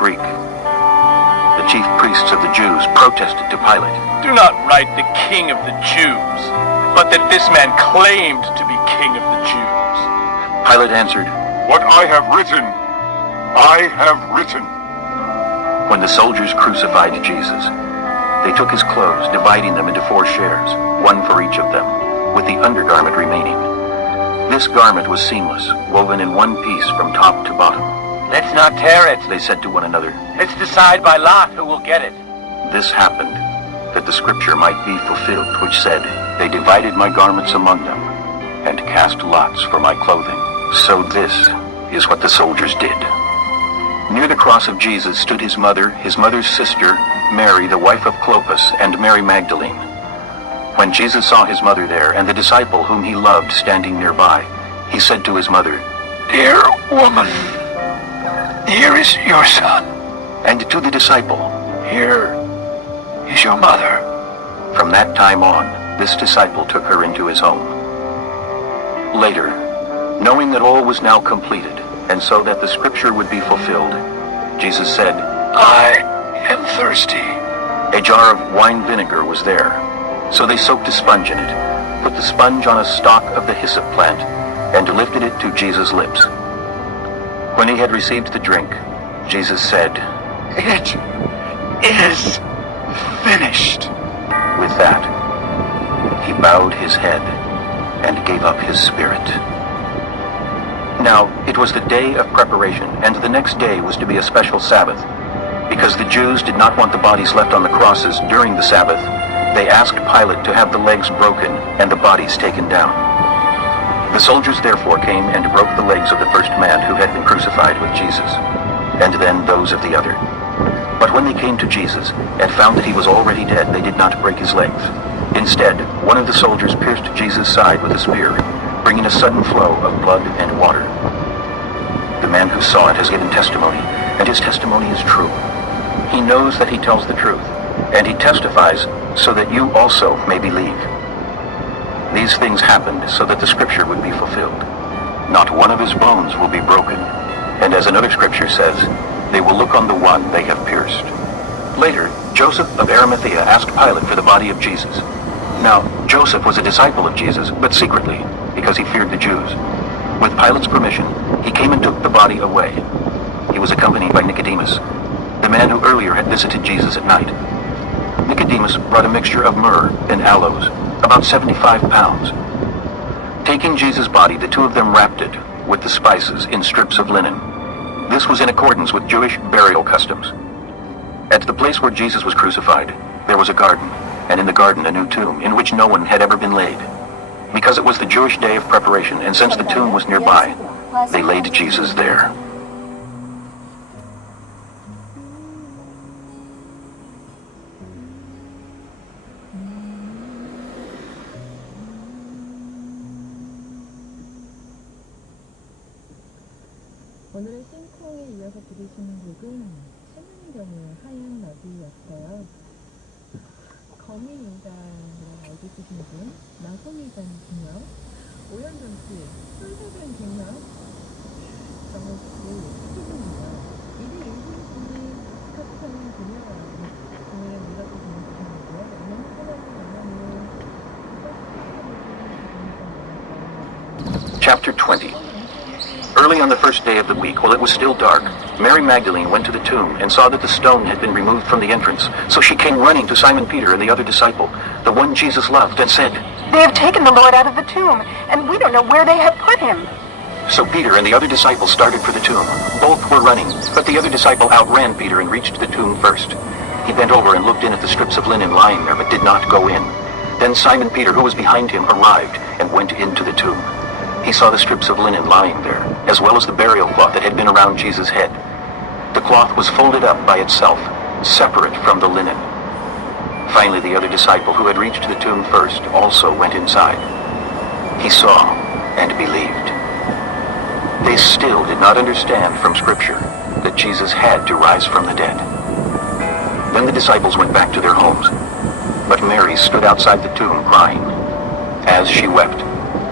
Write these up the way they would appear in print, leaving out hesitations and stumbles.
Greek. The chief priests of the Jews protested to Pilate. Do not write the King of the Jews, but that this man claimed to be King of the Jews. Pilate answered, What I have written, I have written. When the soldiers crucified Jesus, they took his clothes, dividing them into 4 shares, one for each of them, with the undergarment remaining. This garment was seamless, woven in one piece from top to bottom. Let's not tear it, They said to one another. Let's decide by lot who will get it. This happened, that the scripture might be fulfilled, which said, They divided my garments among them, and cast lots for my clothing. So this is what the soldiers did. Near the cross of Jesus stood his mother's sister, Mary, the wife of Clopas, and Mary Magdalene. When Jesus saw his mother there, and the disciple whom he loved standing nearby, he said to his mother, Dear woman, here is your son. And to the disciple, Here is your mother. From that time on, this disciple took her into his home. Later, knowing that all was now completed, and so that the scripture would be fulfilled, Jesus said, I am thirsty. A jar of wine vinegar was there. So they soaked a sponge in it, put the sponge on a stalk of the hyssop plant, and lifted it to Jesus' lips. When he had received the drink, Jesus said, It is finished. With that, he bowed his head and gave up his spirit. Now, it was the day of preparation, and the next day was to be a special Sabbath. Because the Jews did not want the bodies left on the crosses during the Sabbath, they asked Pilate to have the legs broken and the bodies taken down. The soldiers therefore came and broke the legs of the first man who had been crucified with Jesus, and then those of the other. But when they came to Jesus and found that he was already dead, they did not break his legs. Instead, one of the soldiers pierced Jesus' side with a spear, bringing a sudden flow of blood and water. The man who saw it has given testimony, and his testimony is true. He knows that he tells the truth, and he testifies so that you also may believe. These things happened so that the scripture would be fulfilled. Not one of his bones will be broken. And as another scripture says, they will look on the one they have pierced. Later, Joseph of Arimathea asked Pilate for the body of Jesus. Now, Joseph was a disciple of Jesus, but secretly, because he feared the Jews. With Pilate's permission, he came and took the body away. He was accompanied by Nicodemus, the man who earlier had visited Jesus at night. Nicodemus brought a mixture of myrrh and aloes, about 75 pounds. Taking Jesus' body, the two of them wrapped it with the spices in strips of linen. This was in accordance with Jewish burial customs. At the place where Jesus was crucified, there was a garden, and in the garden a new tomb, in which no one had ever been laid. Because it was the Jewish day of preparation, and since the tomb was nearby, they laid Jesus there. 오늘은 싱크롱에 이어서 들으시는 곡은 신민경의 하얀 너비였어요. 거미인간이라고 알고 계신 분, 나성일관 김영, 오연정 씨, 손석연 김영, 정호씨, 수진입니다. 이들 일분분이 합창 김영아라고 오늘은 이렇게 보내주셨는데요. 오늘 하나님 Chapter 20. Early on the first day of the week, while it was still dark, Mary Magdalene went to the tomb and saw that the stone had been removed from the entrance. So she came running to Simon Peter and the other disciple, the one Jesus loved, and said, They have taken the Lord out of the tomb, and we don't know where they have put him. So Peter and the other disciple started for the tomb. Both were running, but the other disciple outran Peter and reached the tomb first. He bent over and looked in at the strips of linen lying there, but did not go in. Then Simon Peter, who was behind him, arrived and went into the tomb. He saw the strips of linen lying there, as well as the burial cloth that had been around Jesus' head. The cloth was folded up by itself, separate from the linen. Finally, the other disciple, who had reached the tomb first, also went inside. He saw and believed. They still did not understand from Scripture that Jesus had to rise from the dead. Then the disciples went back to their homes, but Mary stood outside the tomb crying. As she wept,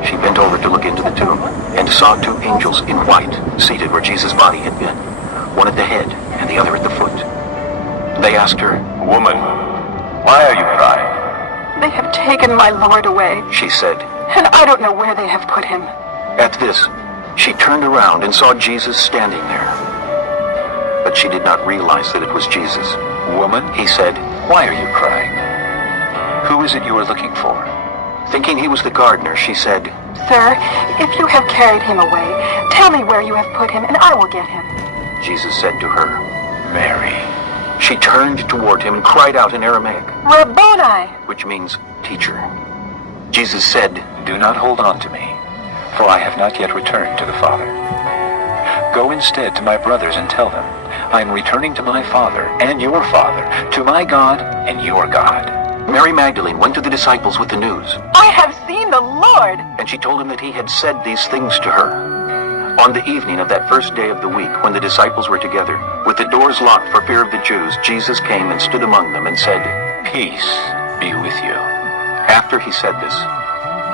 she bent over to look into the tomb and saw 2 angels in white seated where Jesus' body had been, one at the head and the other at the asked her. Woman, why are you crying? They have taken my Lord away, She said. and I don't know where they have put him. At this, she turned around and saw Jesus standing there. But she did not realize that it was Jesus. Woman, He said, why are you crying? Who is it you are looking for? thinking he was the gardener, she said, Sir, if you have carried him away, tell me where you have put him, and I will get him. Jesus said to her. Mary. She turned toward him and cried out in Aramaic, Rabboni! which means teacher. Jesus said, Do not hold on to me, for I have not yet returned to the Father. Go instead to my brothers and tell them, I am returning to my Father and your Father, to my God and your God. Mary Magdalene went to the disciples with the news, I have seen the Lord! and she told him that he had said these things to her. On the evening of that first day of the week, when the disciples were together, with the doors locked for fear of the Jews, Jesus came and stood among them and said, Peace be with you. After he said this,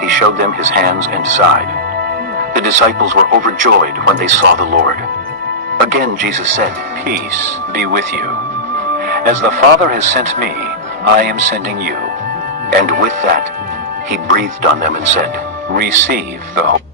he showed them his hands and side. The disciples were overjoyed when they saw the Lord. Again Jesus said, Peace be with you. As the Father has sent me, I am sending you. and with that, he breathed on them and said, Receive the Holy